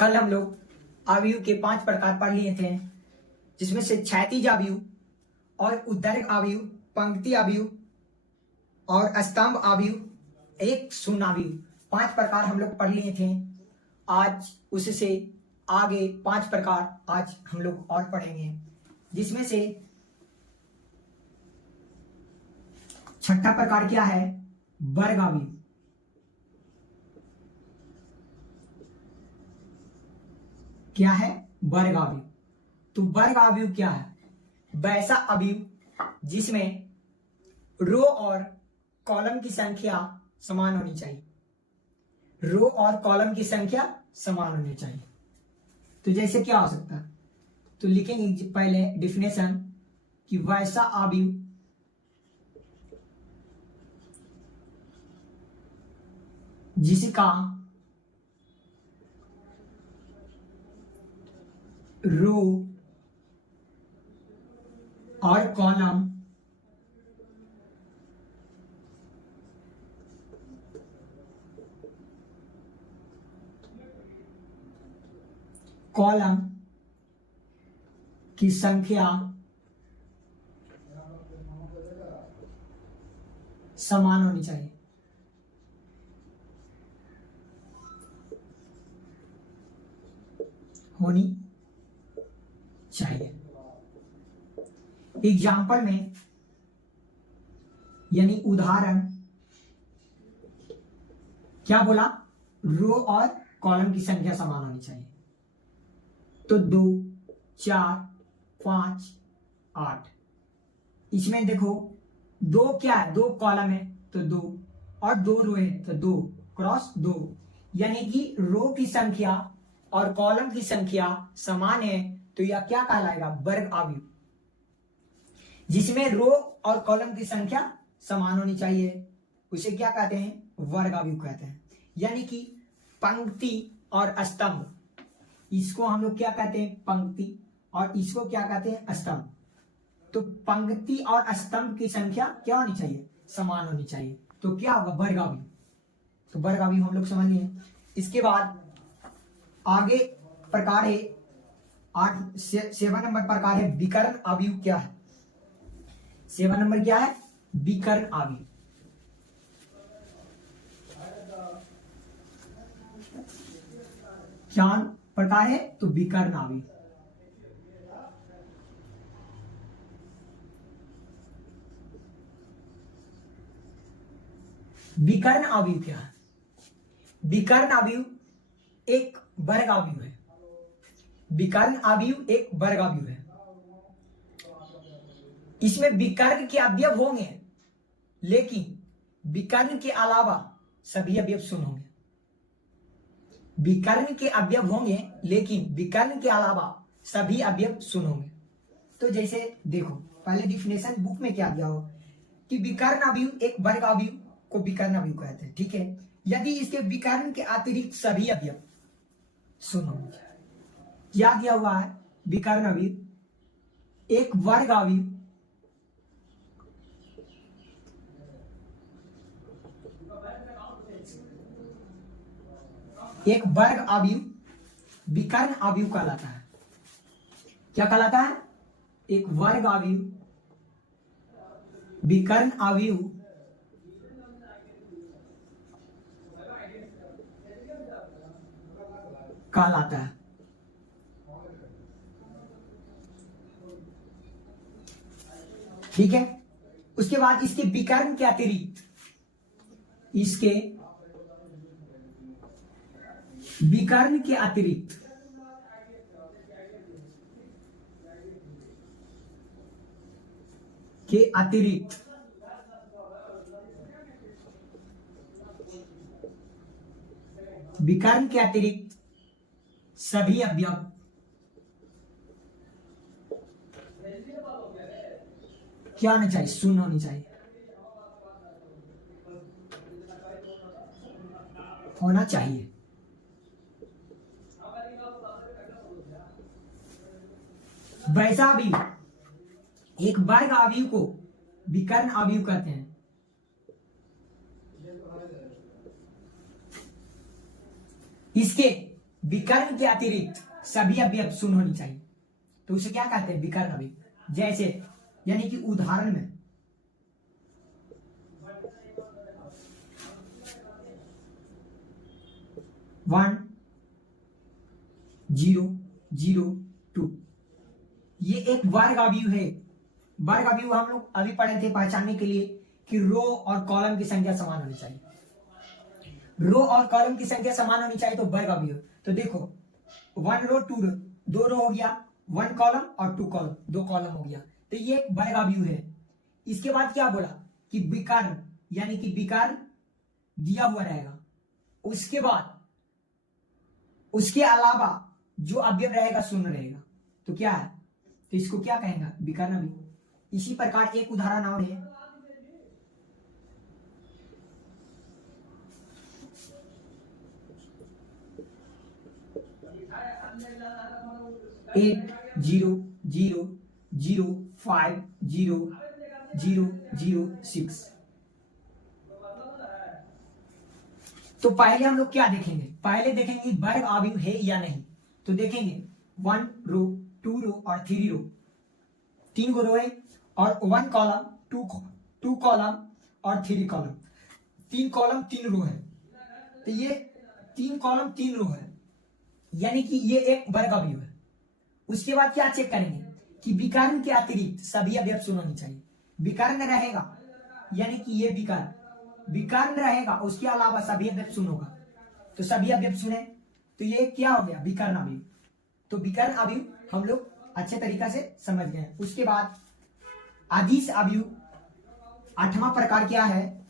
कल हम लोग अवयव के 5 प्रकार पढ़ लिए थे, जिसमें से क्षैतिज अवयव और उद्धरण अवयव, पंक्ति अवयव और स्तंभ अवयव, एक शून्य अवयव, 5 प्रकार हम लोग पढ़ लिए थे। आज उससे आगे 5 प्रकार आज हम लोग और पढ़ेंगे, जिसमें से छठा प्रकार क्या है? वर्ग अवयव। क्या है? वर्ग अवयव। तो वर्ग अवयव क्या है? वैसा अवयव जिसमें रो और कॉलम की संख्या समान होनी चाहिए। रो और कॉलम की संख्या समान होनी चाहिए। तो जैसे क्या हो सकता है? तो लिखेंगे पहले डिफिनेशन कि वैसा अवयव जिसका रो और कॉलम की संख्या समान होनी चाहिए। होनी चाहिए। एग्जाम्पल में यानी उदाहरण क्या बोला? रो और कॉलम की संख्या समान होनी चाहिए। तो 2, 4, 5, 8। इसमें देखो 2 क्या है? 2 कॉलम है तो 2, और 2 रो है तो 2 क्रॉस 2, यानी कि रो की संख्या और कॉलम की संख्या समान है। तो यह क्या कहलाएगा? वर्ग अवयव। जिसमें रो और कॉलम की संख्या समान होनी चाहिए उसे क्या कहते हैं? वर्ग अवयव कहते हैं। यानी कि पंक्ति और स्तंभ, इसको हम लोग क्या कहते हैं? पंक्ति, और इसको क्या कहते हैं? स्तंभ। तो पंक्ति और स्तंभ की संख्या क्या होनी चाहिए? समान होनी चाहिए। तो क्या होगा? वर्ग अवयव। तो वर्ग अवयव हम लोग समझ लिए। इसके बाद आगे प्रकार है 7 नंबर प्रकार है विकर्ण अवयव। क्या है? 7 नंबर क्या है? विकर्ण अवयव। क्या प्रकार है? तो विकर्ण अवयव। विकर्ण अवयव क्या है? विकर्ण अवयव एक वर्ग अवयव है। विकर्ण अवयव एक वर्ग अवयव है। इसमें विकर्ण के अवयव होंगे, लेकिन विकर्ण के अलावा सभी अवयव शून्य होंगे। विकर्ण के अवयव होंगे, लेकिन विकर्ण के अलावा सभी अवयव शून्य होंगे। तो जैसे देखो, पहले डिफिनेशन बुक में क्या दिया हो कि विकर्ण अवयव एक वर्ग अवयव को विकर्ण अवयव कहते हैं। ठीक है, यदि इसके विकर्ण के अतिरिक्त सभी अवयव शून्य होंगे। क्या दिया हुआ है? विकर्ण अवयव एक वर्ग अवयव विकर्ण अवयव कहलाता है। क्या कहलाता है? एक वर्ग अवयव विकर्ण अवयव कहलाता है। ठीक है, उसके बाद इसके विकर्ण के अतिरिक्त विकर्ण के अतिरिक्त विकर्ण के अतिरिक्त सभी अवयव क्या होना चाहिए? शून्य होनी चाहिए। होना चाहिए। वैसा अवयव एक वर्ग अवयव को विकर्ण अवयव कहते हैं। इसके विकर्ण के अतिरिक्त सभी अवयव शून्य होनी चाहिए, तो उसे क्या कहते हैं? विकर्ण अवयव। जैसे यानी कि उदाहरण में 1 0 0 2, ये एक वर्ग अवयव है। वर्ग अवयव हम लोग अभी पढ़े थे पहचानने के लिए कि रो और कॉलम की संख्या समान होनी चाहिए। रो और कॉलम की संख्या समान होनी चाहिए तो वर्ग अवयव। तो देखो 1 रो 2 रो, 2 रो हो गया, 1 कॉलम और 2 कॉलम, 2 कॉलम हो गया, तो ये एक वर्ग अवयव है। इसके बाद क्या बोला कि विकर्ण, यानी कि विकर्ण दिया हुआ रहेगा, उसके बाद उसके अलावा जो अवयव रहेगा शून्य रहेगा, तो क्या है? तो इसको क्या कहेंगे? विकर्ण अवयव। इसी प्रकार एक उदाहरण और है, एट 0 0 0 5 0 0 0 6। तो पहले हम लोग क्या देखेंगे? पहले देखेंगे वर्ग अवयव है या नहीं। तो देखेंगे 1 रो 2 रो और 3 रो, 3 रो है, और 1 कॉलम 2 कॉलम और 3 कॉलम, 3 कॉलम 3 रो है, तो ये 3 कॉलम 3 रो है, यानी कि ये एक वर्ग अवयव है। उसके बाद क्या चेक करेंगे कि विकर्ण के अतिरिक्त सभी अवयव शून्य होनी चाहिए। विकर्ण रहेगा यानी कि ये विकर्ण रहेगा, उसके अलावा सभी अवयव शून्य होगा, तो सभी अवयव शून्य, तो ये क्या हो गया? विकर्ण अवयव। तो विकर्ण अवयव हम लोग अच्छे तरीका से समझ गए। उसके बाद अदिश अवयव, 8वां प्रकार क्या है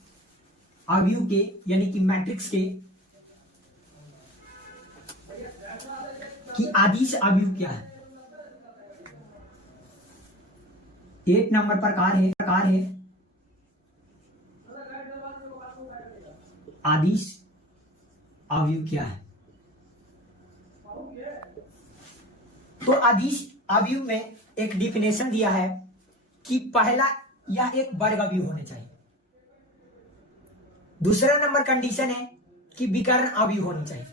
अवयव के, यानी कि मैट्रिक्स के, कि अदिश अवयव क्या है। 8 नंबर प्रकार है अदिश अवयव क्या है। तो अदिश अवयव में एक डिफिनेशन दिया है कि पहला, यह एक वर्ग अवयव होने चाहिए। दूसरा नंबर कंडीशन है कि विकर्ण अवयव होनी चाहिए।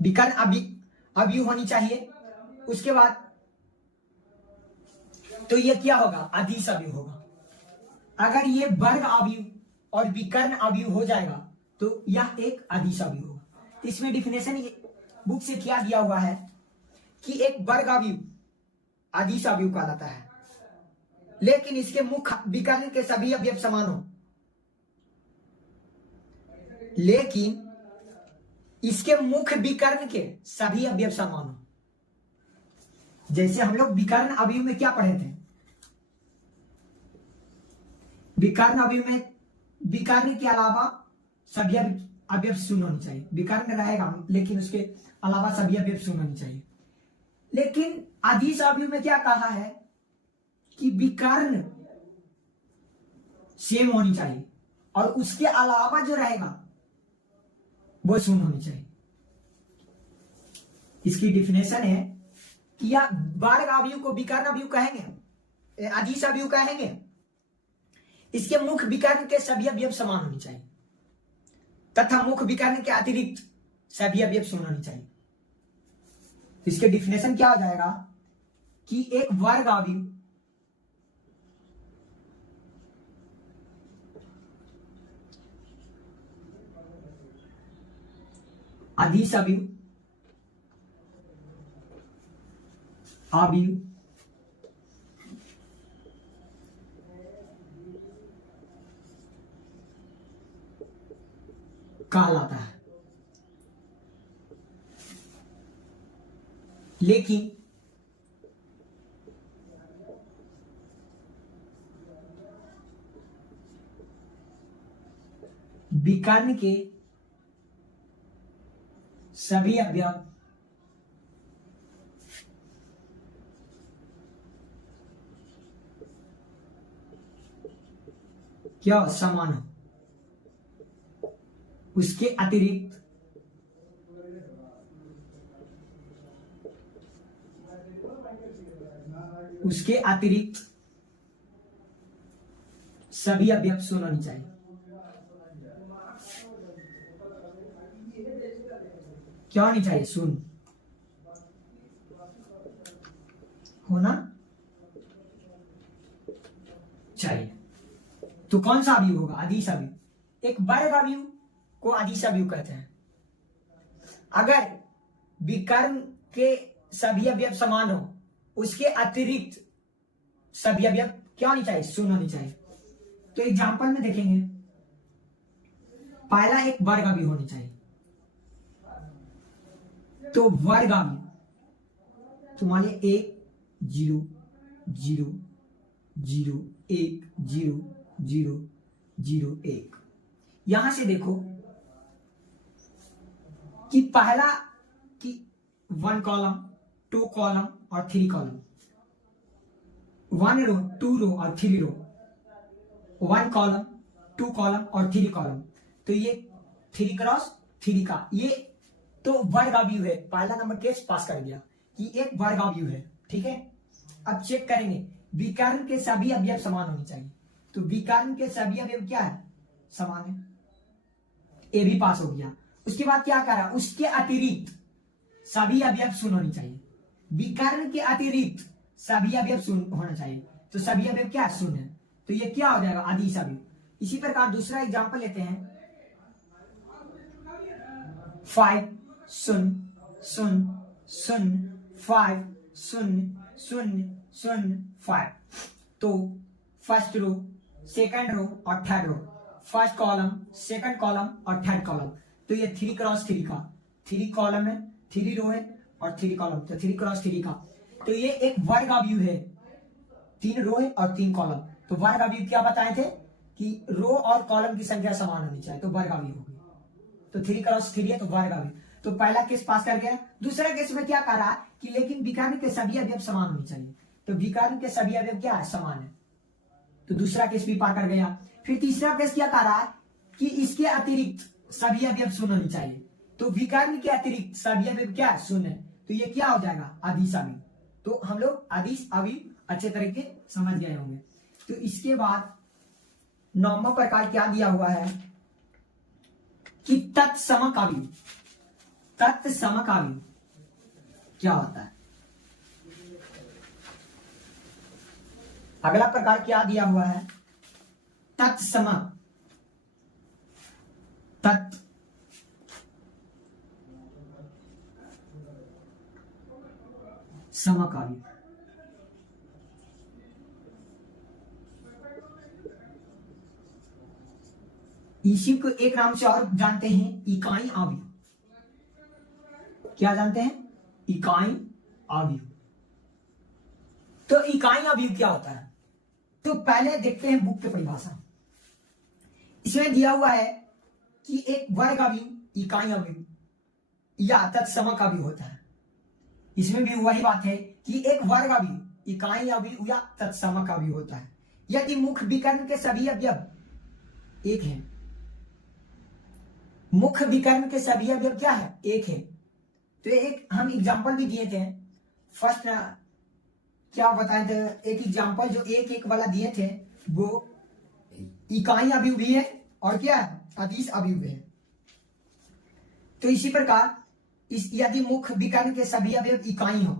विकर्ण अवयव होनी चाहिए। उसके बाद तो ये क्या होगा? अदिश अवयव होगा। अगर ये वर्ग अवयव और विकर्ण अवयव हो जाएगा तो यह एक अदिश अवयव होगा। इसमें डिफिनेशन बुक से क्या दिया हुआ है कि एक वर्ग अवयव अदिश अवयव कहलाता है, लेकिन इसके मुख्य विकर्ण के सभी अवयव समान हो, लेकिन इसके मुख्य विकर्ण के सभी अवयव समान हो। जैसे हम लोग विकर्ण अवयव में क्या पढ़े थे? विकर्ण अवयव में विकर्ण के अलावा सभी अवयव शून्य होनी चाहिए। विकर्ण रहेगा लेकिन उसके अलावा सभी अवयव शून्य होनी चाहिए। लेकिन अदिश अवयव में क्या कहा है कि विकर्ण सेम होनी चाहिए और उसके अलावा जो रहेगा वो शून्य होनी चाहिए। इसकी डिफिनेशन है कि या वर्ग अवयव को विकर्ण अवयव कहेंगे, अदिश अवयव कहेंगे, इसके मुख्य विकर्ण के सभी अवयव समान होनी चाहिए तथा मुख्य विकर्ण के अतिरिक्त सभी अवयव शून्य होनी चाहिए। इसके डिफिनेशन क्या हो जाएगा कि एक वर्ग अवयव अदिश अवयव कहलाता है। लेकिन विकर्ण के सभी अवयव क्या समान हो, उसके अतिरिक्त सभी अवयव शून्य होनी चाहिए। क्या होनी चाहिए? शून्य होना चाहिए। तो कौन सा अवयव होगा? अदिश अवयव। एक वर्ग अवयव को अदिश अवयव कहते हैं। अगर विकर्ण के सभी अवयव समान हो, उसके अतिरिक्त सभी अवयव क्या होनी चाहिए? शून्य होनी चाहिए। तो एग्जाम्पल में देखेंगे, पहला एक वर्ग अवयव होनी चाहिए। तो वर्ग अवयव तो मानिए 1 0 0 0 1 0 0 0 1। यहां से देखो कि पहला कि 1 कॉलम 2 कॉलम और 3 कॉलम, 1 रो 2 रो और 3 रो, 1 कॉलम 2 कॉलम और 3 कॉलम। तो ये 3 क्रॉस 3 का ये तो वर्ग अवयव है। पहला नंबर केस पास कर गया कि एक वर्ग अवयव है। ठीक है, अब चेक करेंगे विकर्ण के सभी अवयव समान होने चाहिए। तो विकर्ण के सभी अवयव क्या है? समान है। ए भी पास हो गया। उसके बाद क्या करा? उसके अतिरिक्त सभी अवयव शून्य होनी चाहिए। विकर्ण के अतिरिक्त सभी अवयव शून्य होना चाहिए। तो सभी अवयव क्या है? शून्य है। तो ये क्या हो जाएगा? अदिश अवयव। इसी प्रकार दूसरा एग्जांपल लेते हैं, 5 0 0 0 5 0 0 0 5। तो फर्स्ट रो, सेकंड रो और third row, first column, second column और थर्ड कॉलम। तो ये 3 क्रॉस 3 का, 3 कॉलम है, 3 रो है और 3 कॉलम, तो 3 क्रॉस 3 का। तो ये एक वर्ग अवयव है। 3 रो है और 3 कॉलम। तो वर्ग अवयव क्या बताए थे कि रो और कॉलम की संख्या समान होनी चाहिए, तो वर्ग अवयव हो गया। तो 3 क्रॉस 3 है तो वर्ग अवयव। तो पहला केस पास कर गया। दूसरा केस में क्या करा कि लेकिन विकर्ण के सभी अवयव समान होने चाहिए। तो विकर्ण के सभी अवयव क्या है? समान है। तो दूसरा केस भी पार कर गया। फिर तीसरा केस क्या करा कि इसके अतिरिक्त सभी अवयव शून्य होनी चाहिए। तो विकर्ण के अतिरिक्त सभी अवयव क्या है? शून्य। तो ये क्या हो जाएगा? अदिश अवयव। तो हम लोग अदिश अवयव अच्छे तरीके समझ गए होंगे। तो इसके बाद 9वां प्रकार क्या दिया हुआ है कि तत्समक अवयव। तत्समक अवयव क्या होता है? अगला प्रकार क्या दिया हुआ है? तत्समक। तत्समक अवयव इसी को एक नाम से और जानते हैं, इकाई अवयव। क्या जानते हैं? इकाई अवयव। तो इकाई अवयव क्या होता है? तो पहले देखते हैं बुक की परिभाषा। इसमें दिया हुआ है कि एक वर्ग अवयव इकाई अवयव या तत्समक अवयव होता है। इसमें भी वही बात है कि एक वर्ग अवयव इकाई अवयव या तत्समक अवयव होता है यदि मुख्य विकर्ण के सभी अवयव एक है। मुख्य विकर्ण के सभी अवयव क्या है? एक है। तो एक हम एग्जांपल भी दिए थे। फर्स्ट क्या बताए थे? एक एग्जांपल जो एक एक वाला दिए थे वो इकाई अवयव भी है और क्या है? अदिश अवयव है। तो इसी प्रकार यदि मुख्य विकर्ण के सभी अवयव इकाई हो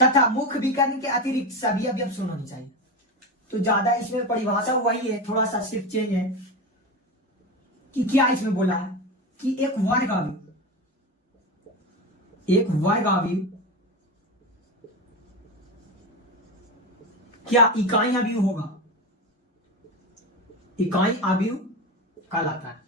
तथा मुख्य विकर्ण के अतिरिक्त सभी अवयव शून्य होनी चाहिए। तो ज्यादा इसमें परिभाषा वही है, थोड़ा सा सिर्फ चेंज है कि क्या इसमें बोला है कि एक वर्ग अवयव क्या इकाई अवयव होगा? इकाई अवयव कहलाता है।